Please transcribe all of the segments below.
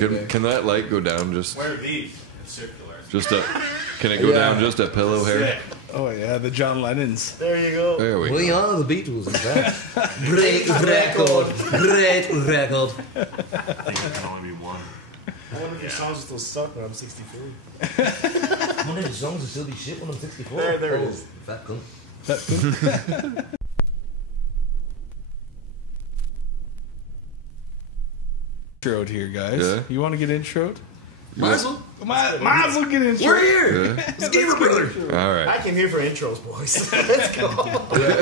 Can that light go down just? Where are these? It's circular. Just a. Can it go down just a pillow hair? Oh yeah, the John Lennons. There you go. There we go. We are the Beatles, in fact. Great record. Great record. I think there can only be one. I wonder if your songs will still suck when I'm 64. One of the songs will still be shit when I'm 64. There it is. Fat cunt. Introed here, guys. Yeah. You want to get introed? Might as well. Might as well get introed. We're here. Yeah. It's Gamer Brother. All I right. came here for intros, boys. Let's go.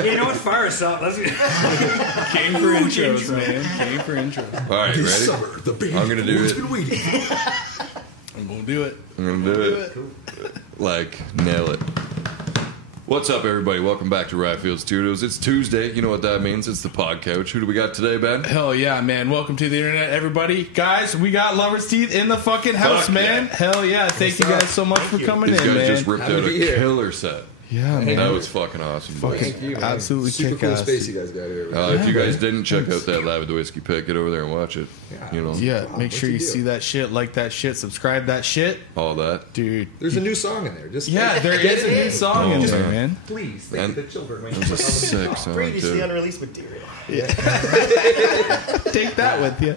You know what? Fire us up. Let's Came for intros, man. Came for intros. All right. This Ready? summer, the band I'm gonna do has it. been waiting. I'm gonna do it. I'm gonna do it. Like nail it. What's up, everybody? Welcome back to Ryfield Studios. It's Tuesday. You know what that means? It's the pod couch. Who do we got today, Ben? Hell yeah, man. Welcome to the internet, everybody. Guys, we got Lover's Teeth in the fucking house, Fuck man. yeah. Hell yeah. Thank you guys so much for coming These in, guys man. just ripped Happy out to a be here. killer set. Yeah, man. That was fucking awesome, boys. Fucking Thank you, man. absolutely Super cool kick-ass. space you guys got here. If you guys didn't check out that Lab of the Whiskey Pit, get over there and watch it. You know, Yeah, make what's sure the you deal? see that shit, like that shit, subscribe that shit. all that. Dude. There's a new song in there. Just Yeah, there get is it a new in. song in Oh, there, man. man. Please, thank And the children. Man. It's a sick song, Previously too. unreleased material. Take that with you.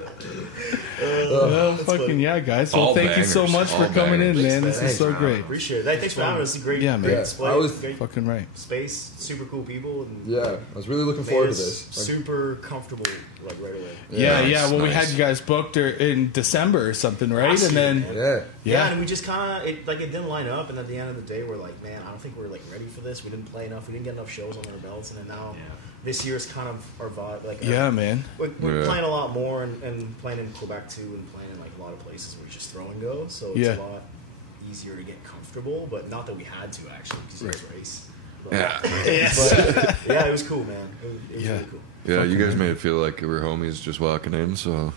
Well, fucking funny. yeah, guys. Well, All thank you so bangers. much for All coming in, bangers. man. This is Thanks, so man. great. Appreciate it. Hey, thanks for having us. It's a great, Yeah, man. great Yeah, display. I was great Fucking right. space, super cool people, and Yeah, I was really llooking made forward to us this. super comfortable, like right away. Yeah, Yeah, well, we nice. had you guys booked in December or something, right? Last And year, then, man. Yeah. Yeah, and we just kind of it didn't line up, and at the end of the day, we're like, man, I don't think we're like ready for this. We didn't play enough. We didn't get enough shows on our belts, and then now this year's kind of our vibe. Like, yeah, man. we're Yeah. playing a lot more, and playing in Quebec too, and playing in like a lot of places where it's just throw and go. So it's Yeah. a lot easier to get comfortable, but not that we had to actually because it was race. But, Yeah. but, yeah, it was cool, man. It was Yeah. really cool. Yeah, you guys made it feel like we were homies just walking in, so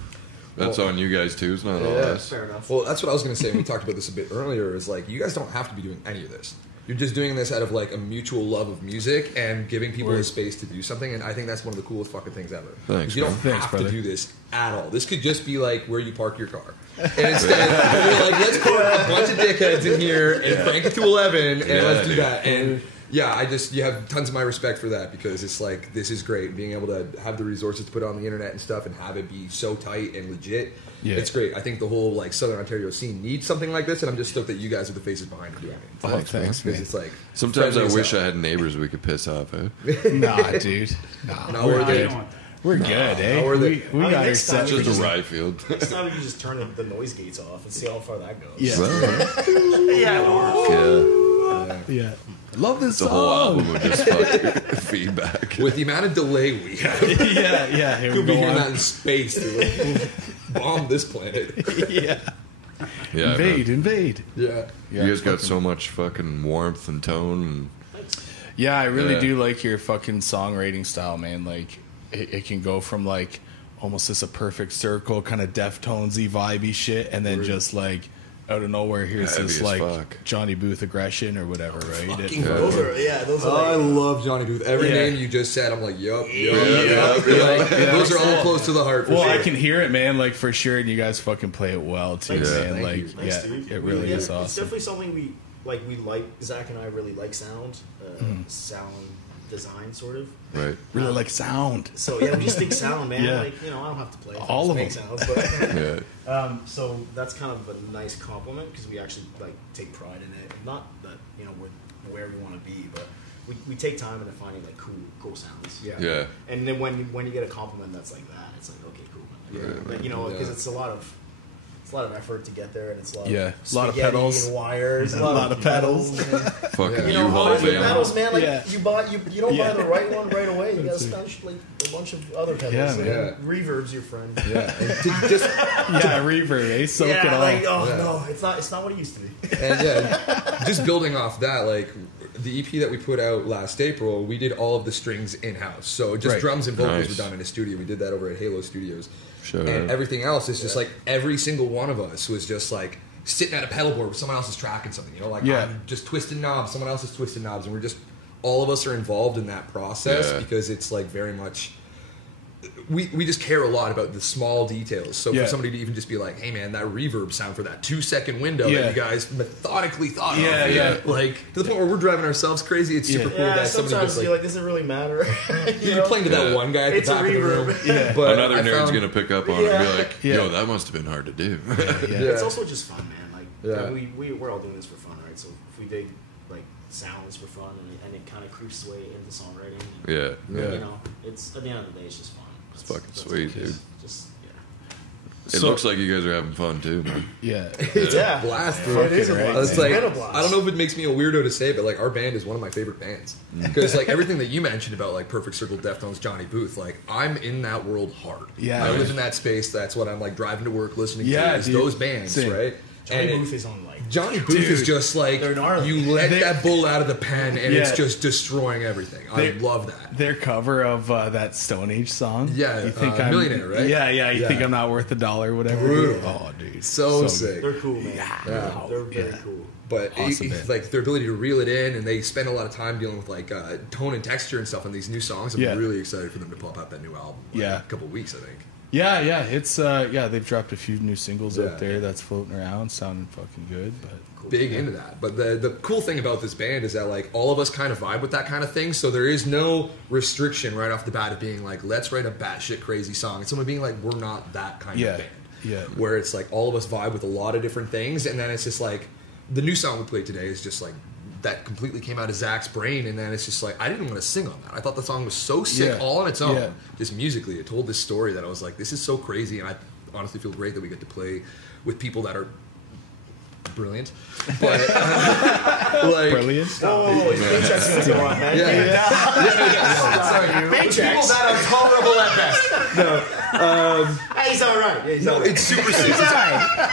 that's on you guys too. It's not all us. Fair enough. Well, that's what I was going to say. And we talked about this a bit earlier. Is like you guys don't have to be doing any of this. You're just doing this out of like a mutual love of music and giving people a space to do something. And I think that's one of the coolest fucking things ever. Thanks, You don't man. Thanks, have brother. to do this at all. This could just be like where you park your car. And instead, you're like, let's put a bunch of dickheads in here and crank it to 11 and Yeah, let's do dude. that. And yeah, you have tons of my respect for that because it's like, this is great. Being able to have the resources to put on the internet and stuff and have it be so tight and legit. Yeah. It's great. I think the whole like Southern Ontario scene needs something like this, and I'm just stoked that you guys are the faces behind it doing it. Oh, thanks, Because man. it's like Sometimes I friendly as wish hell. I had neighbors we could piss off. Eh? Nah, dude. Nah, No, we're we're good. good. We're good, eh? we're We good. got our next time set. we Just a just- Ryfield. Next time we can just turn the noise gates off and see how far that goes. Yeah. Yeah, Yeah. Love this the whole song. album would just fuck feedback. With the amount of delay we have, yeah. Here we you'll be go hearing on. that in space. Dude. Bomb this planet. Yeah. Yeah, Invade. Yeah. You guys got so much fucking warmth and tone. Yeah, I really Yeah. do like your fucking songwriting style, man. Like, it can go from like almost just a perfect circle, kind of Deftonesy, vibey shit, and then just like out of nowhere, here's Heavy this as like fuck. Johnny Booth aggression or whatever, right? Fucking Those are I like, love Johnny Booth. Every Yeah. name you just said, I'm like, yup. Yeah. Those are all close to the heart. For Well, sure. I can hear it, man. Like for sure, and you guys fucking play it well too, Thanks. man. Thank Like, you. Thanks, yeah, dude. it really is It's awesome. definitely something we like. Zach and I really like sound, sound design, sort of. Right. Really like sound. So yeah, we just think sound, man. Yeah. Like, I don't have to play All of make them. sounds, but Yeah. so that's kind of a nice compliment because we actually like take pride in it. Not that we're where we want to be, but we take time into finding like cool sounds. Yeah. And then when you get a compliment that's like that, it's like okay, cool. But because it's a lot of effort to get there, and it's a lot Yeah. of A lot of spaghetti pedals. and wires, a lot of pedals. and, Fucking Yeah. U-Haul hundreds of van. pedals, man. Like Yeah. you don't Yeah. buy the right one right away. You gotta That's spend like a bunch of other pedals. Yeah, and man. Reverb's your friend. Yeah. And just Yeah, reverb, eh? Soak it all. like oh Yeah. no, it's not what it used to be. And yeah, just building off that, like the EP that we put out last April, we did all of the strings in house. So just Right. drums and vocals Nice. were done in a studio. We did that over at Halo Studios. Shout And out. everything else is just like every single one of us was just like sitting at a pedal board with someone else is tracking something. Like Yeah. I'm just twisting knobs, someone else is twisting knobs, and we're just all of us are involved in that process Yeah. because it's like very much we just care a lot about the small details. So Yeah. for somebody to even just be like, hey man, that reverb sound for that 2-second window Yeah. that you guys methodically thought Yeah, of. yeah. Like to the point where we're driving ourselves crazy. It's super cool Yeah, that somebody sometimes just you're like, does it really matter? you're playing to that one guy at the It's a back of the room. reverb. Yeah. But Another I nerd's found- gonna pick up on it and be Yeah. like, Yeah. "Yo, that must have been hard to do." Yeah. It's also just fun, man. Like Yeah. we're all doing this for fun, right? So if we dig like sounds for fun, and it kind of creeps its way into songwriting. Yeah. Yeah. You know, it's at the end of the day, it's just fun. It's fucking that's sweet, what it is. dude. Just It So- looks like you guys are having fun too, man. Yeah. yeah, blast, It bro. is a Right. blast. It's like, been a blast. I don't know if it makes me a weirdo to say, but like our band is one of my favorite bands because like everything that you mentioned about like Perfect Circle, Deftones, Johnny Booth, like I'm in that world hard. Yeah. I live in that space. That's what I'm like driving to work, listening Yeah, to is dude. those bands, Same. right? Johnny And Booth is on like Johnny Booth is Dude. just like They're gnarly. you let They- that bull out of the pen and it's Yeah. just destroying everything. I They- love that. Their cover of that Stone Age song. Yeah, You think I'm Millionaire, right? Yeah, yeah. You Yeah. think I'm not worth $1 or whatever? Brutal. Oh, dude. So sick. they're cool, man. Yeah. They're very Yeah. cool. But Awesome band. like their ability to reel it in, and they spend a lot of time dealing with like tone and texture and stuff on these new songs. I'm Yeah. really excited for them to pump out that new album. Like, Yeah. in a couple of weeks, I think. Yeah, yeah. It's they've dropped a few new singles Yeah. out there that's floating around, sounding fucking good. But Big into that. But the cool thing about this band is that like all of us kind of vibe with that kind of thing. So there is no restriction right off the bat of being like, let's write a batshit crazy song. It's someone being like, we're not that kind Yeah. of band. Yeah. Where it's like all of us vibe with a lot of different things, and then it's just like the new song we played today is just like that completely came out of Zach's brain, and then it's just like I didn't want to sing on that. I thought the song was so sick Yeah. all on its own, Yeah. just musically. It told this story that I was like, this is so crazy, and I honestly feel great that we get to play with people that are brilliant, but like brilliant. Oh, his paycheck's gonna go on, man. sorry, Paychecks. people that are tolerable at best. Hey, he's all right. Yeah, he's all No, right. it's super sick.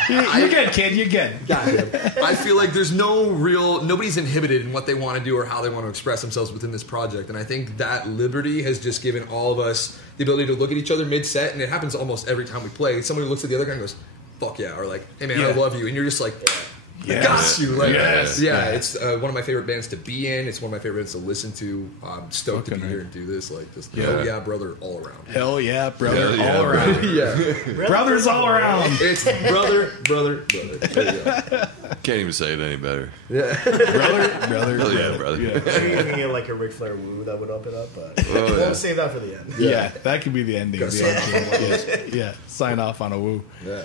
You're good, kid. You're good. I feel like there's nobody's inhibited in what they want to do or how they want to express themselves within this project, and I think that liberty has just given all of us the ability to look at each other mid-set, and it happens almost every time we play. Somebody looks at the other guy and goes, fuck yeah, or like, hey man, I Yeah. love you, and you're just like, I Yes. got you. Like, Yes. yeah, Yeah. it's one of my favorite bands to be in. It's one of my favorite bands to listen to. I'm stoked to Fucking be here right. and do this. Like, just Yeah. oh yeah, brother, all around. Hell yeah, brother. Hell yeah, all around. Yeah, Brothers all around. it's brother. There you go. Can't even say it any better. Yeah. brother. Hell yeah, brother. Yeah. Maybe you can get like a Ric Flair woo that would up it up, but Oh, we'll yeah. save that for the end. Yeah, that could be the ending. Gotta The sign end. Yeah, sign off on a woo. Yeah.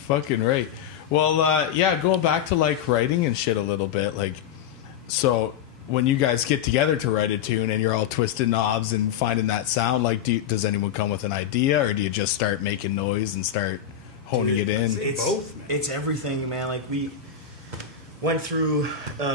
Fucking right. Well, yeah, going back to like writing and shit a little bit, like, so when you guys get together to write a tune and you're all twisting knobs and finding that sound, like, does anyone come with an idea, or do you just start making noise and start honing it in? It's Both, man. It's everything, man. Like we went through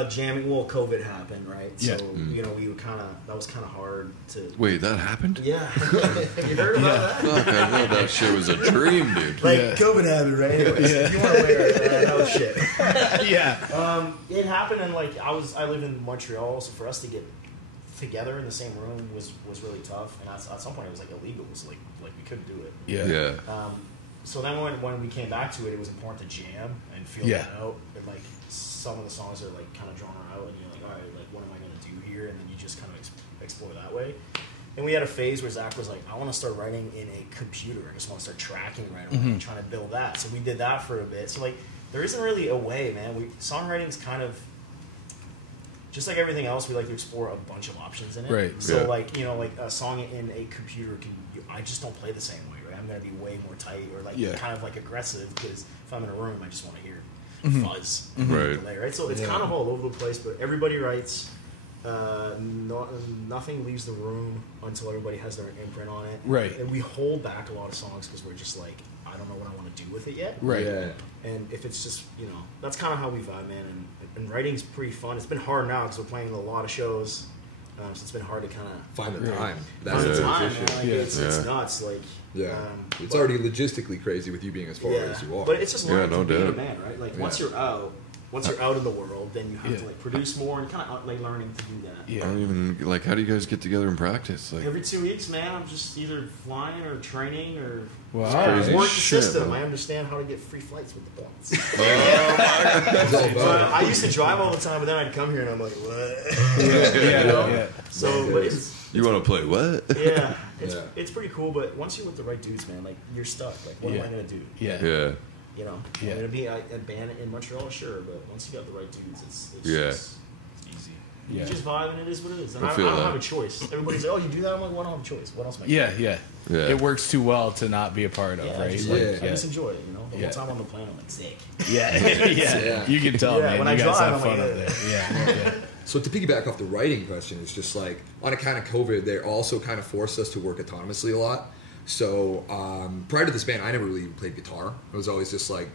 jamming. Well, COVID happened, right? Yeah. So you know, we were that was kind of hard to. Wait, that happened? Yeah, have you heard about that? Fuck, I thought that shit was a dream, dude. Like Yeah. COVID happened, right? Anyways, Yeah. if you want to wear it, that was shit. Yeah. It happened, and like I live in Montreal, so for us to get together in the same room was really tough. And at some point, it was like illegal. It was like we couldn't do it. Yeah. Yeah. So then when we came back to it, it was important to jam and feel Yeah. it out. And like some of the songs are like kind of drawn out, and you're like, all right, like what am I going to do here? And then you just kind of explore that way. And we had a phase where Zach was like, I want to start writing in a computer. I just want to start tracking right away and trying to build that. So we did that for a bit. So like there isn't really a way, man. Songwriting's kind of just like everything else. We like to explore a bunch of options in it. Right. So Yeah. like like a song in a computer I just don't play the same way. Right. I'm gonna be way more tight or like Yeah. kind of like aggressive because if I'm in a room, I just want to hear fuzz, Right. delay, right? So it's Yeah. kind of all over the place. But everybody writes. Nothing leaves the room until everybody has their imprint on it. Right. And we hold back a lot of songs because we're just like, I don't know what I want to do with it yet. Right. Yeah. And if it's just, that's kind of how we vibe, man. And writing's pretty fun. It's been hard now because we're playing a lot of shows. So it's been hard to kind of Find the Right. time. find the the time, issue. man. Like, Yeah. it's Yeah. nuts. Like, Yeah. It's but- already logistically crazy with you being as far as you are. But it's just learning Yeah, no to be a doubt. man, right? Like Yeah. once you're out in the world, then you have Yeah. to like produce more and kind of like learning to do that. I Yeah. don't even like. How do you guys get together and practice? Like, Every 2 weeks, man, I'm just either flying or training or Wow. crazy work the shit, system. man. I understand how to get free flights with the points. It's all But about I used to drive all the time, but then I'd come here and I'm like, what? Yeah. You know? Yeah. So, but it's you want to play what? yeah, it's pretty cool. But once you're with the right dudes, man, like you're stuck. Like, what am I gonna do? Yeah. Yeah. You know, Yeah. I'm gonna be a band in Montreal, sure, but once you got the right dudes, it's Yeah. just, Easy. Yeah. you just vibe and it is what it is. And I I feel don't that. have a choice. Everybody's like, oh, you do that? I'm like, well, I don't have a choice. What else am I Yeah, yeah. Yeah. It works too well to not be a part of, Yeah, right? just, Like, I yeah. just enjoy it, you know? The Yeah. whole time on the plane, I'm like, sick. Yeah. yeah. Yeah. You can tell, Yeah, man. when You I guys drive, have I'm fun like, up there. Yeah. yeah. So to piggyback off the writing question, it's just like on account of COVID, they also kind of forced us to work autonomously a lot. So prior to this band, I never really even played guitar. It was always just like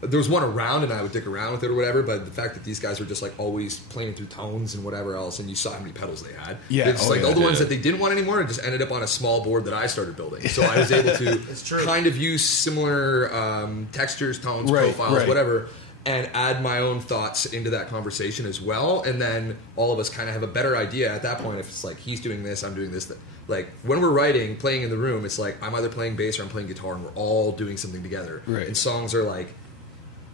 there was one around, and I would dick around with it or whatever. But the fact that these guys were just like always playing through tones and whatever else, and you saw how many pedals they had. Yeah, it's oh, like yeah. all the ones Yeah. that they didn't want anymore just ended up on a small board that I started building. So I was able to It's true. kind of use similar textures, tones, Right, profiles, right. whatever. And add my own thoughts into that conversation as well, and then all of us kind of have a better idea at that point if it's like he's doing this, I'm doing this. Like when we're writing, playing in the room, it's like I'm either playing bass or I'm playing guitar, and we're all doing something together. Right. And songs are like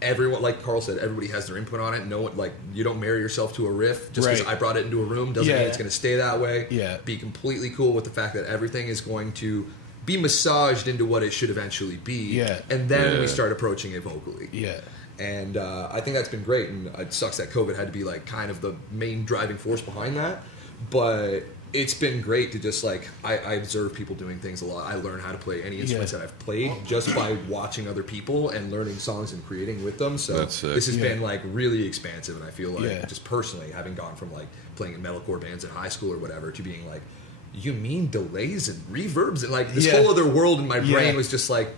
everyone, like Carl said, everybody has their input on it. No one, like you don't marry yourself to a riff just because Right. I brought it into a room doesn't Yeah. mean it's going to stay that way. Yeah. Be completely cool with the fact that everything is going to be massaged into what it should eventually be. Yeah. And then Yeah. we start approaching it vocally. Yeah. And I think that's been great, and it sucks that COVID had to be like kind of the main driving force behind that. But it's been great to just like I observe people doing things a lot. I learn how to play any instruments Yeah. that I've played just by watching other people and learning songs and creating with them. So That's sick. this has Yeah. been like really expansive, and I feel like Yeah. just personally having gone from like playing in metalcore bands in high school or whatever to being like, you mean delays and reverbs and like this Yeah. whole other world in my brain Yeah. was just like.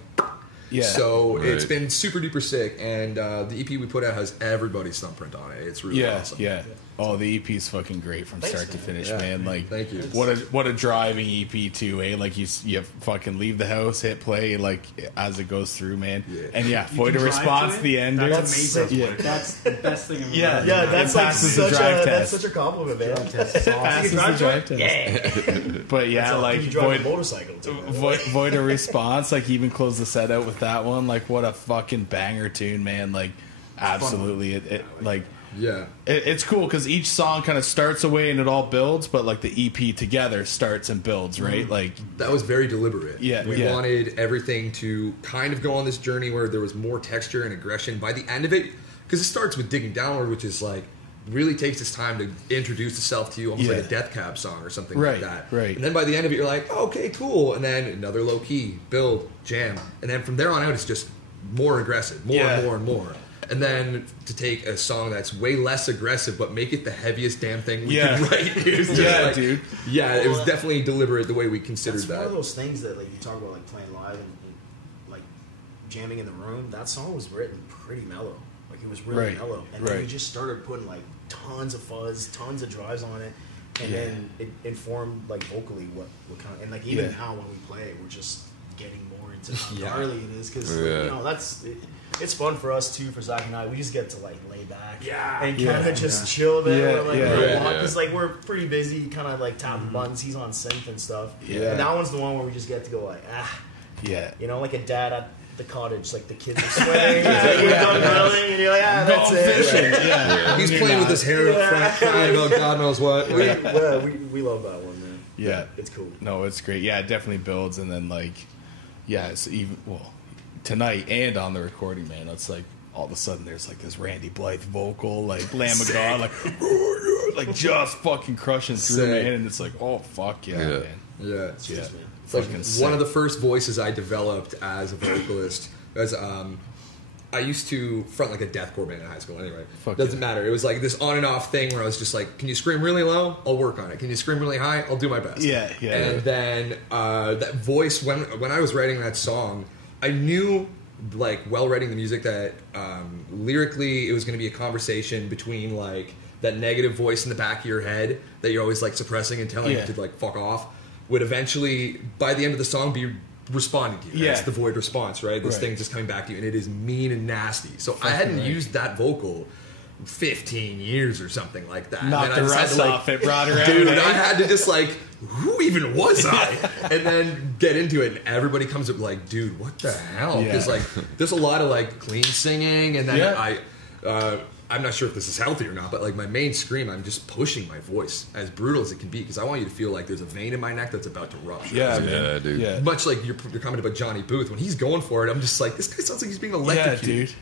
Yeah. So it's Right. been super duper sick, and the EP we put out has everybody's thumbprint on it. It's really Yeah, awesome. yeah. Oh, the EP is fucking great from Thanks, start to man. finish, Yeah. man. Like, Thank you. What a driving EP too, eh? Like you fucking leave the house, hit play, like as it goes through, man. Yeah. And yeah, You Void can of drive Response, to it? the ender. That's amazing. Yeah. That's the best thing I've ever Yeah. heard. Yeah, that's like passes the such drive a test. that's such a compliment, man. Passes You the drive drive to test. Yeah. But yeah, So, like you drive a Void, motorcycle too. man. Void of Response, like even closed the set out with that one. Like what a fucking banger tune, man. Like absolutely, it like. Yeah. It's cool because each song kind of starts away and it all builds, but like the EP together starts and builds, right? Like, That was very deliberate. Yeah, We yeah. wanted everything to kind of go on this journey where there was more texture and aggression by the end of it, because it starts with Digging Downward, which is like really takes its time to introduce itself to you, almost like Yeah. a Death Cab song or something Right, like that. right. And then by the end of it, you're like, okay, cool. And then another low key, build, jam. And then from there on out, it's just more aggressive, more Yeah. and more and more. And then to take a song that's way less aggressive, but make it the heaviest damn thing we Yeah. could write. It was just Yeah, like- dude. Yeah, it was Well, definitely deliberate the way we considered That's one that. of those things that like you talk about like playing live and like jamming in the room. That song was written pretty mellow. Like it was really Right, mellow, and then right. we just started putting like tons of fuzz, tons of drives on it, and Yeah. then it informed like vocally what kind of, and like even Yeah. now when we play, we're just getting more into how Yeah. gnarly it is because Yeah. you know it's fun for us too, for Zach and I. We just get to like lay back, Yeah. and Yeah. kind of just chill there. Yeah, We're like, yeah. because like we're pretty busy, kind of like tapping buttons. He's on synth and stuff. Yeah. And that one's the one where we just get to go like, yeah. you know, like a dad at the cottage, like the kids are sweating, you're done grilling, and you're like, that's Going it. fishing, yeah. He's You're playing with not. his hair up front, crying about God knows what. We love that one, man. Yeah. It's cool. No, it's great. Yeah, it definitely builds, and then like, yeah, it's even tonight and on the recording, man. It's like all of a sudden there's like this Randy Blythe vocal, like Lamb of God, like just fucking crushing through, Sick. man. And it's like, oh fuck yeah, Yeah. man. Yeah. Yeah, Cheers, man. It's like fucking one sick. of the first voices I developed as a vocalist was I used to front like a deathcore band in high school. Anyway, Fuck doesn't yeah. matter. It was like this on and off thing where I was just like, "Can you scream really low? I'll work on it. Can you scream really high? I'll do my best." Yeah, yeah. And then that voice when I was writing that song, I knew like while writing the music that lyrically it was going to be a conversation between like that negative voice in the back of your head that you're always like suppressing and telling Yeah. it to like fuck off would eventually by the end of the song be responding to you. Yeah. That's the void response, right? This Right. thing just coming back to you, and it is mean and nasty. So I hadn't right. used that vocal 15 years or something like that. Knocked And the I just had rust to, like, off it, brought her out. Dude, eh? I had to just like, who even was I? And then get into it, and everybody comes up like, dude, what the hell? Yeah. Because like, there's a lot of like clean singing, and then Yeah. I'm not sure if this is healthy or not, but like my main scream, I'm just pushing my voice as brutal as it can be because I want you to feel like there's a vein in my neck that's about to rupture. Yeah, Yeah, dude. Yeah, Much like your comment about Johnny Booth, when he's going for it, I'm just like, this guy sounds like he's being electrocuted. dude.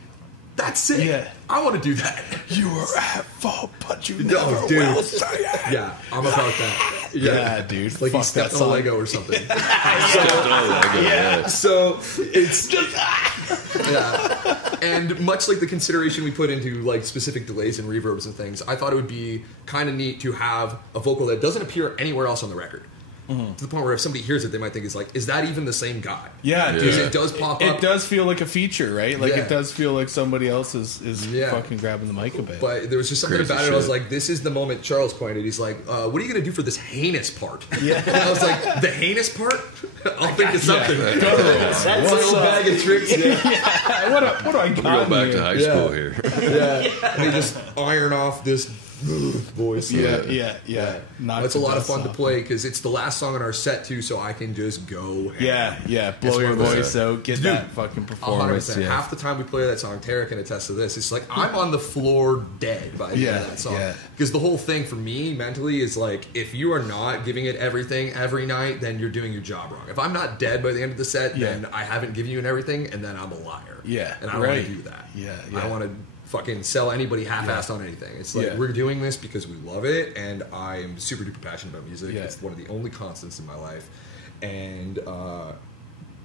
That's sick. Yeah. I want to do that. You were at fault, but you No, never dude. will say it. Yeah, I'm about that. Yeah, dude. Like Fuck he stepped that on a song. Lego or something. Yeah. So it's yeah, and much like the consideration we put into like specific delays and reverbs and things, I thought it would be kind of neat to have a vocal that doesn't appear anywhere else on the record. To the point where if somebody hears it, they might think it's like, is that even the same guy? Yeah, dude. Because it does pop It up. does feel like a feature, right? Like Yeah. it does feel like somebody else is Yeah. fucking grabbing the mic a bit. But there was just something Crazy about it. I was shit. like, this is the moment Charles coined it. He's like, what are you going to do for this heinous part? Yeah. And I was like, the heinous part? I'll think of something. Go. It's a little bag of tricks. Yeah. What do I We got go back here? to high Yeah. school here. And they just iron off this voice. Yeah. Knock That's a the lot of dust fun to off. play because it's the last song on our set too, so I can just go. ham. Yeah. Blow It's your one of those- voice out. Get Dude, that fucking 100%. performance. Yeah. Half the time we play that song, Tara can attest to this. It's like I'm on the floor dead by the end Yeah, of that song. yeah. Because the whole thing for me mentally is like, if you are not giving it everything every night, then you're doing your job wrong. If I'm not dead by the end of the set, Yeah. then I haven't given you everything, and then I'm a liar. Yeah, and I don't right. want to do that. Yeah. I want to fucking sell anybody half-assed on anything. It's like Yeah. we're doing this because we love it, and I am super duper passionate about music. Yeah. It's one of the only constants in my life, and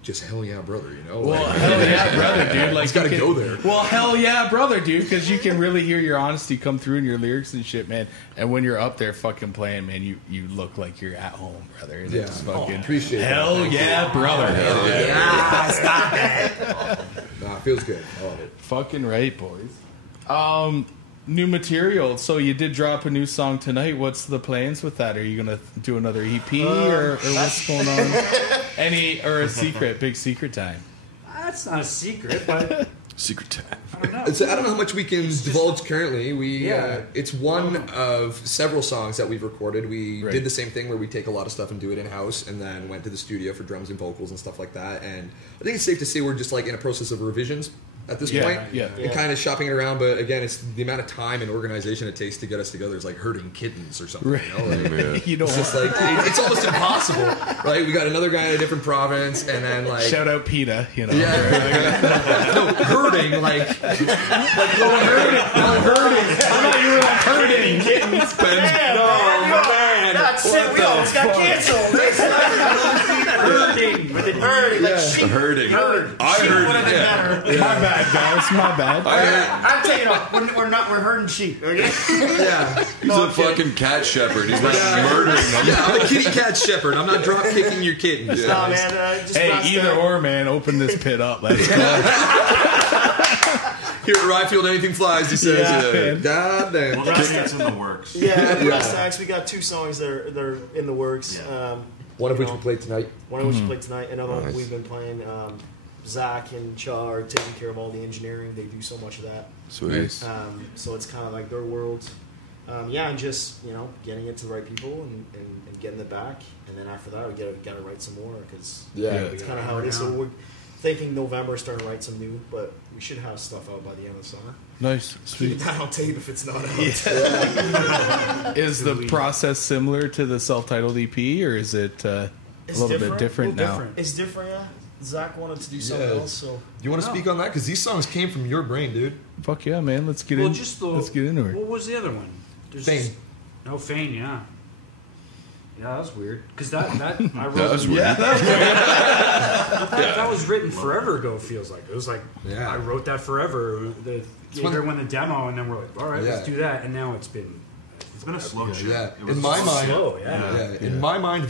just hell yeah, brother. You know, Well, Like- hell yeah, brother, dude. Like It's gotta you can- go there. Well, hell yeah, brother, dude, because you can really hear your honesty come through in your lyrics and shit, man. And when you're up there fucking playing, man, you look like you're at home, brother. And Yeah. it's fucking Appreciate that. hell Thank you. yeah, brother. Nah, it feels good. I love it. Fucking right, boys. New material. So you did drop a new song tonight. What's the plans with that? Are you gonna do another EP or what's going on? Or a secret, big secret time? That's not a secret, but Secret time. I don't know. I don't know how much we can divulge currently. Yeah. It's one of several songs that we've recorded. We Right. did the same thing where we take a lot of stuff and do it in house, and then went to the studio for drums and vocals and stuff like that. And I think it's safe to say we're just like in a process of revisions at this Yeah, point, yeah. and kind of shopping it around. But again, it's the amount of time and organization it takes to get us together. It's like herding kittens or something. Right. You know? Like, Yeah. You know, it's just like it's almost impossible, right? We got another guy in a different province, and then like shout out PETA. You know, yeah, no herding like herding. I thought you were like herding kittens. That's it. We almost got canceled. Herding with an Herding, like Yeah. sheep. Herding. Herd. I Sheep heard would have been yeah. better. My bad, guys. My bad. I'm telling you, we're herding sheep. Okay? yeah. He's a fucking cat shepherd. He's not murdering them. Yeah, I'm a kitty cat shepherd. I'm not drop kicking your kittens. Nah, man. Just Hey, blast either out. or, man. Open this pit up. Let's go. Here at Ryfield, anything flies, he says. Yeah, man. God damn. Well, that's in the works. Yeah, Brass Tacks. We got 2 songs that are in the works. One of You which know, we played tonight. One of which we played tonight. Another one Nice. we've been playing. Zach and Char are taking care of all the engineering. They do so much of that. Sweet. So it's kind of like their world. And just getting it to the right people and getting it back, and then after that we got to write some more because Yeah. it's kind of how it is. So we're thinking November, starting to write some new, but we should have stuff out by the end of the summer. Nice, Keep sweet. that on tape if it's not out. Is the process similar to the self-titled EP, or is it a It's little bit different now? different. It's different, yeah. Zach wanted to do something Yeah. else, so Do you want to speak on that? Because these songs came from your brain, dude. Fuck yeah, man. Let's get Well, in. just the. Let's get into it. What was the other one? There's Fame. No, Fane, yeah. Yeah, that was weird. Because that I wrote. That was weird. That was written forever ago. It feels like it was like Yeah. I wrote that forever. Gave one- everyone the demo, and then we're like, all right, Yeah. let's do that. And now it's been a slow shit. Yeah. It was In my mind, slow. Yeah. In my mind,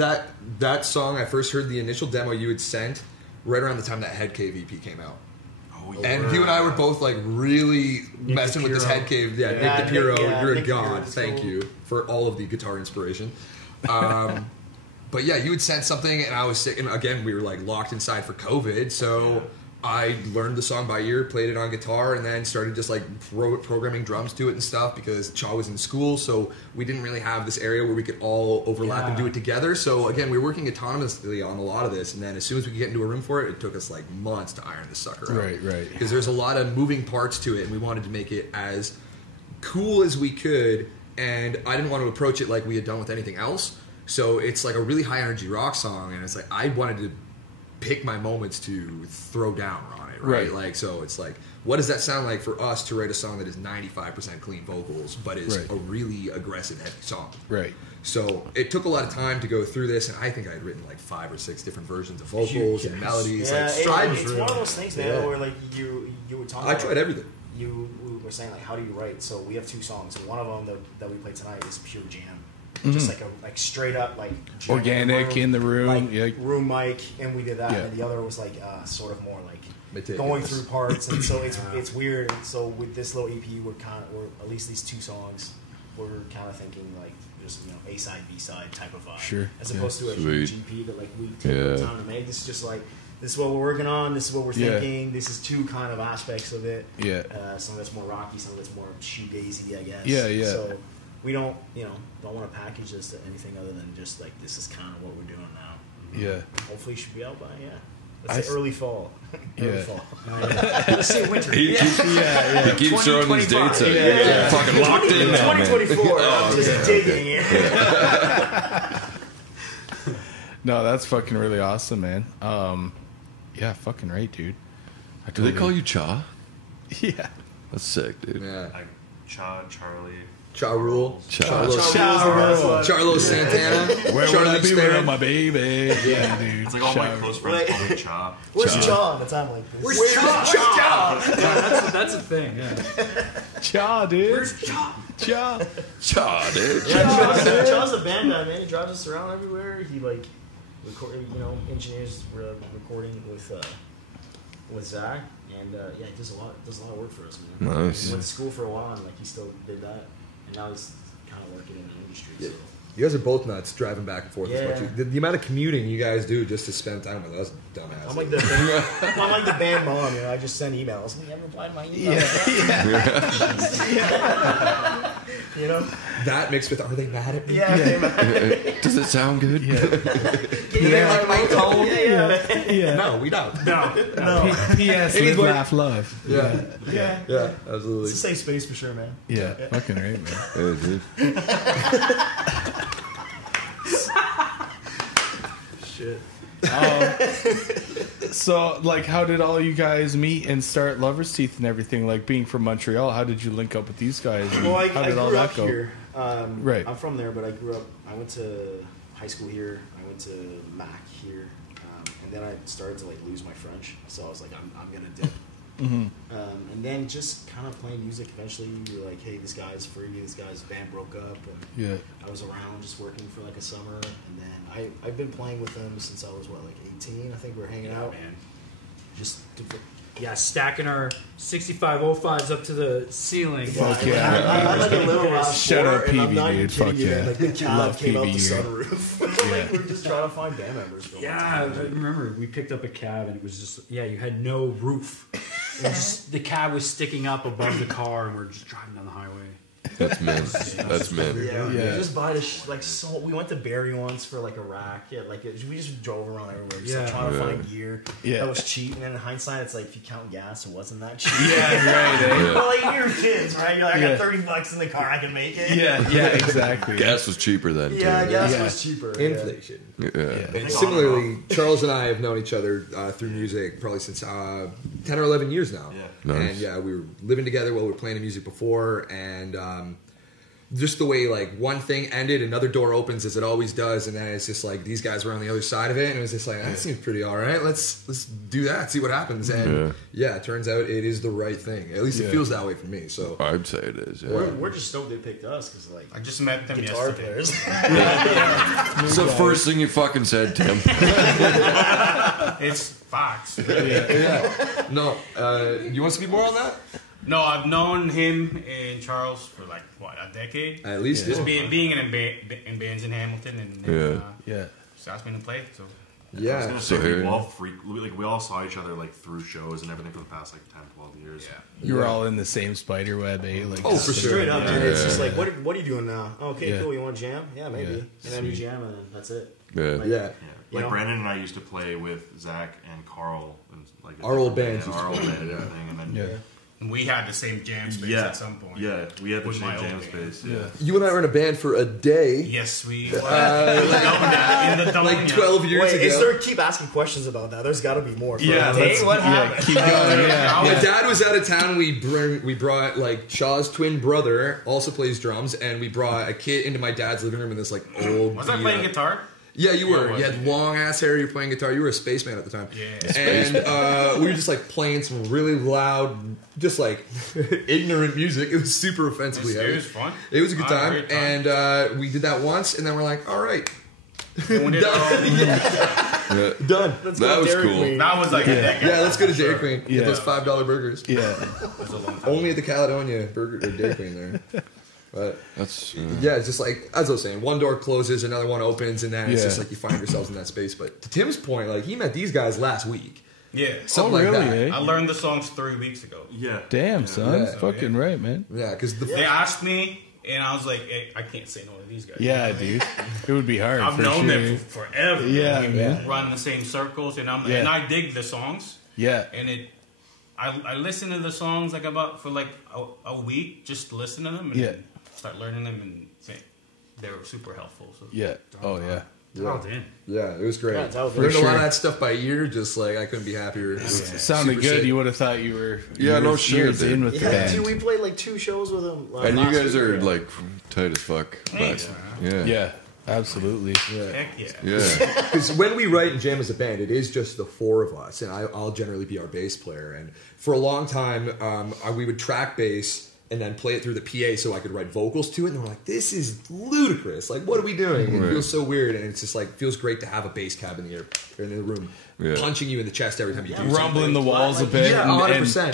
that song, I first heard the initial demo you had sent right around the time that Head Cave EP came out. Oh, yeah. And you and I were both like really Nick messing with this DiPiero. Head Cave. Yeah, Yeah, Nick DiPiero, Nick- yeah, you're a Nick god. DiPiero's Thank cool. you for all of the guitar inspiration. But yeah, you had sent something, and I was sick. And again, we were like locked inside for COVID, so I learned the song by ear, played it on guitar, and then started just like programming drums to it and stuff because Chaw was in school, so we didn't really have this area where we could all overlap and do it together. So again, we were working autonomously on a lot of this, and then as soon as we could get into a room for it, it took us like months to iron the sucker out. Right. Because there's a lot of moving parts to it, and we wanted to make it as cool as we could, and I didn't want to approach it like we had done with anything else. So it's like a really high energy rock song, and it's like I wanted to pick my moments to throw down on it, right? Right. Like, so it's like, what does that sound like for us to write a song that is 95% clean vocals, but is Right. a really aggressive, heavy song? Right. So it took a lot of time to go through this, and I think I had written like 5 or 6 different versions of vocals and melodies. Yeah, Like, striving it's for one of those things, man, Yeah. where like you were talking. I about, tried everything. You were saying like, how do you write? So we have 2 songs. And one of them that we played tonight is pure jam, just like straight up like jam Organic in the room, like yeah. room mic, and we did that. Yeah. And the other was like sort of more like Meticulous. going through parts, and so it's weird. And so with this little EP, we're at least these 2 songs, we're kind of thinking like just A side, B side type of vibe, Sure. as Yeah. opposed to a Sweet. huge EP that like we take the time to make. This is just like. This is what we're working on. This is what we're Yeah. thinking. This is 2 kind of aspects of it. Yeah. Some of it's more rocky. Some of it's more shoegazy, I guess. Yeah, yeah. So we don't want to package this to anything other than just like this is kind of what we're doing now. Yeah. Hopefully, it should be out by let's say early fall. Yeah. Early fall. Let's say winter. He keeps throwing these dates out. Yeah. Fucking locked in now, man. 2024. I'm just digging it. No, that's fucking really awesome, man. Yeah, fucking right, dude. I Do they call you Cha? Yeah. That's sick, dude. Yeah. Like Cha, Charlie. Cha Rule. Cha. Charlo Santana. Where would I Charlie be without Theron. my baby? Yeah, dude. It's like all my Shower. close friends call me Cha. Where's John? It's time like this. Where's Cha? That's a thing. Yeah. Cha, dude. Where's Cha? Cha. Cha, dude. John's a band guy, man. He drives us around everywhere. He like engineers recording with Zach, and he does a lot of work for us, man. Nice. He went to school for a while, and like he still did that, and now he's kind of working in the industry. Yeah. So. You guys are both nuts driving back and forth. Yeah. As much. The amount of commuting you guys do just to spend time with us, dumbass. I'm like the band mom, I just send emails. You haven't replied to my email. That mixed with, are they mad at me? Does it sound good? Yeah. Do they like my tone? Yeah. No, we don't. No. P.S. Live, laugh, love. Yeah. Yeah. Yeah, absolutely. It's a safe space for sure, man. Yeah. Fucking right, man. Yeah, dude. Shit. So, like, how did all you guys meet and start Lover's Teeth and everything? Like, being from Montreal, how did you link up with these guys? And Well, I how did all grew that up go? here. Right. I'm from there, but I grew up. I went to high school here. I went to Mac here, and then I started to like lose my French. So I was like, I'm gonna dip. And then just kind of playing music. Eventually, we were like, hey, this guy's free. This guy's band broke up, and Yeah. I was around just working for like a summer. And then I've been playing with them since I was like 18. I think we were hanging out. man. Just Yeah, stacking our 6505s up to the ceiling. Fuck yeah. I'm like a little RAV4, Shut up, and I'm PB, not even dude. Fuck kidding you, man. yeah. Like the Love cab came out the PB here. sunroof. Like we're just trying to find band members. for a long Yeah, I time. remember we picked up a cab and it was just you had no roof. It was just, the cab was sticking up above the car and we're just driving down the highway. That's men. That's men. Yeah, Yeah. we just buy so. We went to Barrie once for like a rack. Yeah, we just drove around everywhere, just like, trying to find gear Yeah. that was cheap. And then in hindsight, it's like if you count gas, it wasn't that cheap. Yeah, right. Eh? But like you're kids, right? You're like, I Yeah. got $30 in the car, I can make it. Yeah, exactly. Gas was cheaper then, Yeah, too. gas Yeah. was cheaper. Inflation. Yeah. And similarly, Charles and I have known each other through music probably since 10 or 11 years now. Yeah. Nice. And yeah, we were living together while we were playing the music before, and just the way like one thing ended, another door opens as it always does, and then it's just like these guys were on the other side of it, and it was just like that seems pretty all right. Let's do that, see what happens, and yeah, it turns out it is the right thing. At least it Yeah. feels that way for me. So I'd say it is. Yeah. We're just stoked they picked us because like I just met them guitar yesterday. players. It's the first thing you fucking said, Tim. It's facts. no, you want to speak more on that? No, I've known him and Charles for like what, a decade. At least Just yeah. being in bands in Hamilton, and Yeah. just asked me to play. So I was Yeah. gonna So say, here- we all saw each other like through shows and everything for the past like 10, 12 years. You were all in the same spider web, eh? Like, Oh, for sure. Straight up, dude. It's just like, what are you doing now? Oh, okay, Yeah. cool. You want to jam? Yeah, maybe. Yeah. And then you jam, and then that's it. Yeah. Like, Yeah. Yeah. You Like know? Brandon and I used to play with Zach and Carl and like Our old bands and used our to old play, band and yeah. everything, and then Yeah. We had the same jam space Yeah, at some point. yeah, we had the With same my old jam band. space. Yeah. You and I were in a band for a day. Yes, we were. In the Like 12 years Wait, ago. is there keep asking questions about that? There's got to be more. For Yeah, a day? let's- What yeah, happened? keep going. Yeah. My dad was out of town. We brought like Shaw's twin brother also plays drums, and we brought a kid into my dad's living room in this like old. Was I playing guitar? Yeah, you were. Yeah, You had long ass hair. You were playing guitar. You were a spaceman at the time. Yeah. And we were just like playing some really loud, just like ignorant music. It was super offensively It heavy. was fun. It was a good I had a time, great time. and we did that once, and then we're like, all right, When did Yeah. done. Let's That go was Dairy cool. Queen. that was like a decade. Yeah, let's go to for Dairy sure. Queen. Yeah. Get those $5 burgers. Yeah. It was a long time. Only at the Caledonia Burger or Dairy Queen there. But That's yeah, it's just like as I was saying, one door closes, another one opens, and then it's Yeah. just like you find yourselves in that space. But to Tim's point, like he met these guys last week, Yeah. something Oh, like really, that. eh? I learned the songs 3 weeks ago. Yeah. Damn, son. Yeah. Fucking right, man. Yeah, because the They asked me, and I was like, hey, I can't say no to these guys. Yeah, dude. It would be hard. I've for known sure. them for forever. Yeah, We man. run the same circles, and Yeah. and I dig the songs. Yeah. And I listen to the songs like about for like a week, just listen to them and Yeah. start learning them, and think they were super helpful. So Yeah. Oh, yeah. Dialed in. yeah, it was great. Yeah, that was Learned for a lot sure. of that stuff by ear. Just like I couldn't be happier. It was Sounded super good. sick. You would have thought you were. Yeah, you no were shit, years dude. in with the Yeah, band. dude, we played like 2 shows with him. and you last guys week. are like tight as fuck. Thanks, But, yeah. Yeah, absolutely. heck yeah. Yeah. Because when we write and jam as a band, it is just the 4 of us, and I'll generally be our bass player. And for a long time, we would track bass and then play it through the PA so I could write vocals to it. And we're like, this is ludicrous. Like, what are we doing? And Right. it feels so weird. And it's just like, feels great to have a bass cab in the room, Yeah. punching you in the chest every time you do Rumbling the something. walls a bit Yeah, and 100%.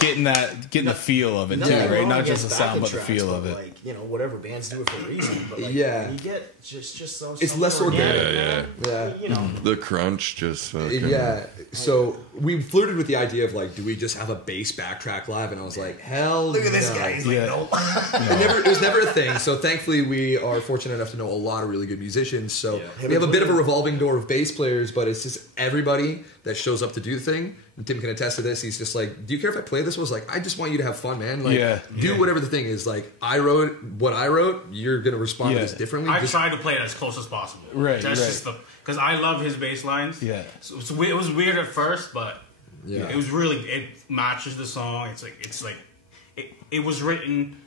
getting the feel of it too, Nothing right? wrong Not just against the sound, backing but the tracks, feel but, of it. Like, you know, whatever bands do it for a reason. But like, Yeah. you get just so It's less organic. Yeah, Yeah. You know, The crunch just fucking. Yeah, so we flirted with the idea of like, do we just have a bass backtrack live? And I was like, hell, look at this no. guy. He's like, Yeah. no. It was never a thing. So thankfully, we are fortunate enough to know a lot of really good musicians. So Yeah. we have a bit of a revolving door of bass players, but it's just everybody that shows up to do the thing. And Tim can attest to this. He's just like, do you care if I play this? I was like, I just want you to have fun, man. Like, Yeah. do whatever the thing is. Like, I wrote what I wrote. You're gonna respond Yeah. to this differently. I Just- try to play it as close as possible. Right, That's right. just because I love his bass lines. Yeah. So it was weird at first, but Yeah. it was really it matches the song. It's like it was written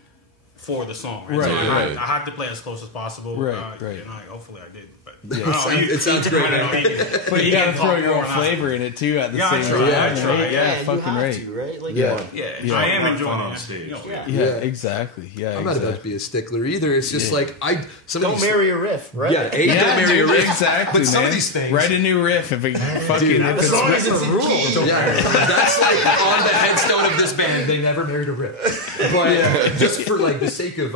for the song. Right. Right, So right. I had to play as close as possible. Right, right. And hopefully I did. But Yeah, I don't know, it sounds great, I don't man. know, you can- But you you gotta can throw talk your more own on that. flavor in it too at the Yeah, I same try, time. I right? try, Yeah, you fucking have right. to, right? Like, Yeah. Yeah, Yeah. I am Have enjoying fun it. on stage. You know, Yeah. Yeah, Yeah. exactly. Yeah, I'm not exactly. about to be a stickler either. It's just Yeah. like some of Don't these- marry a riff, right? Yeah, don't Yeah, marry a dude, riff. exactly. But some of man. these things, Write a new riff if it fucking if As it's long as written. it's a rule. Yeah, that's like on the headstone of this band. They never married a rip. But just for like the sake of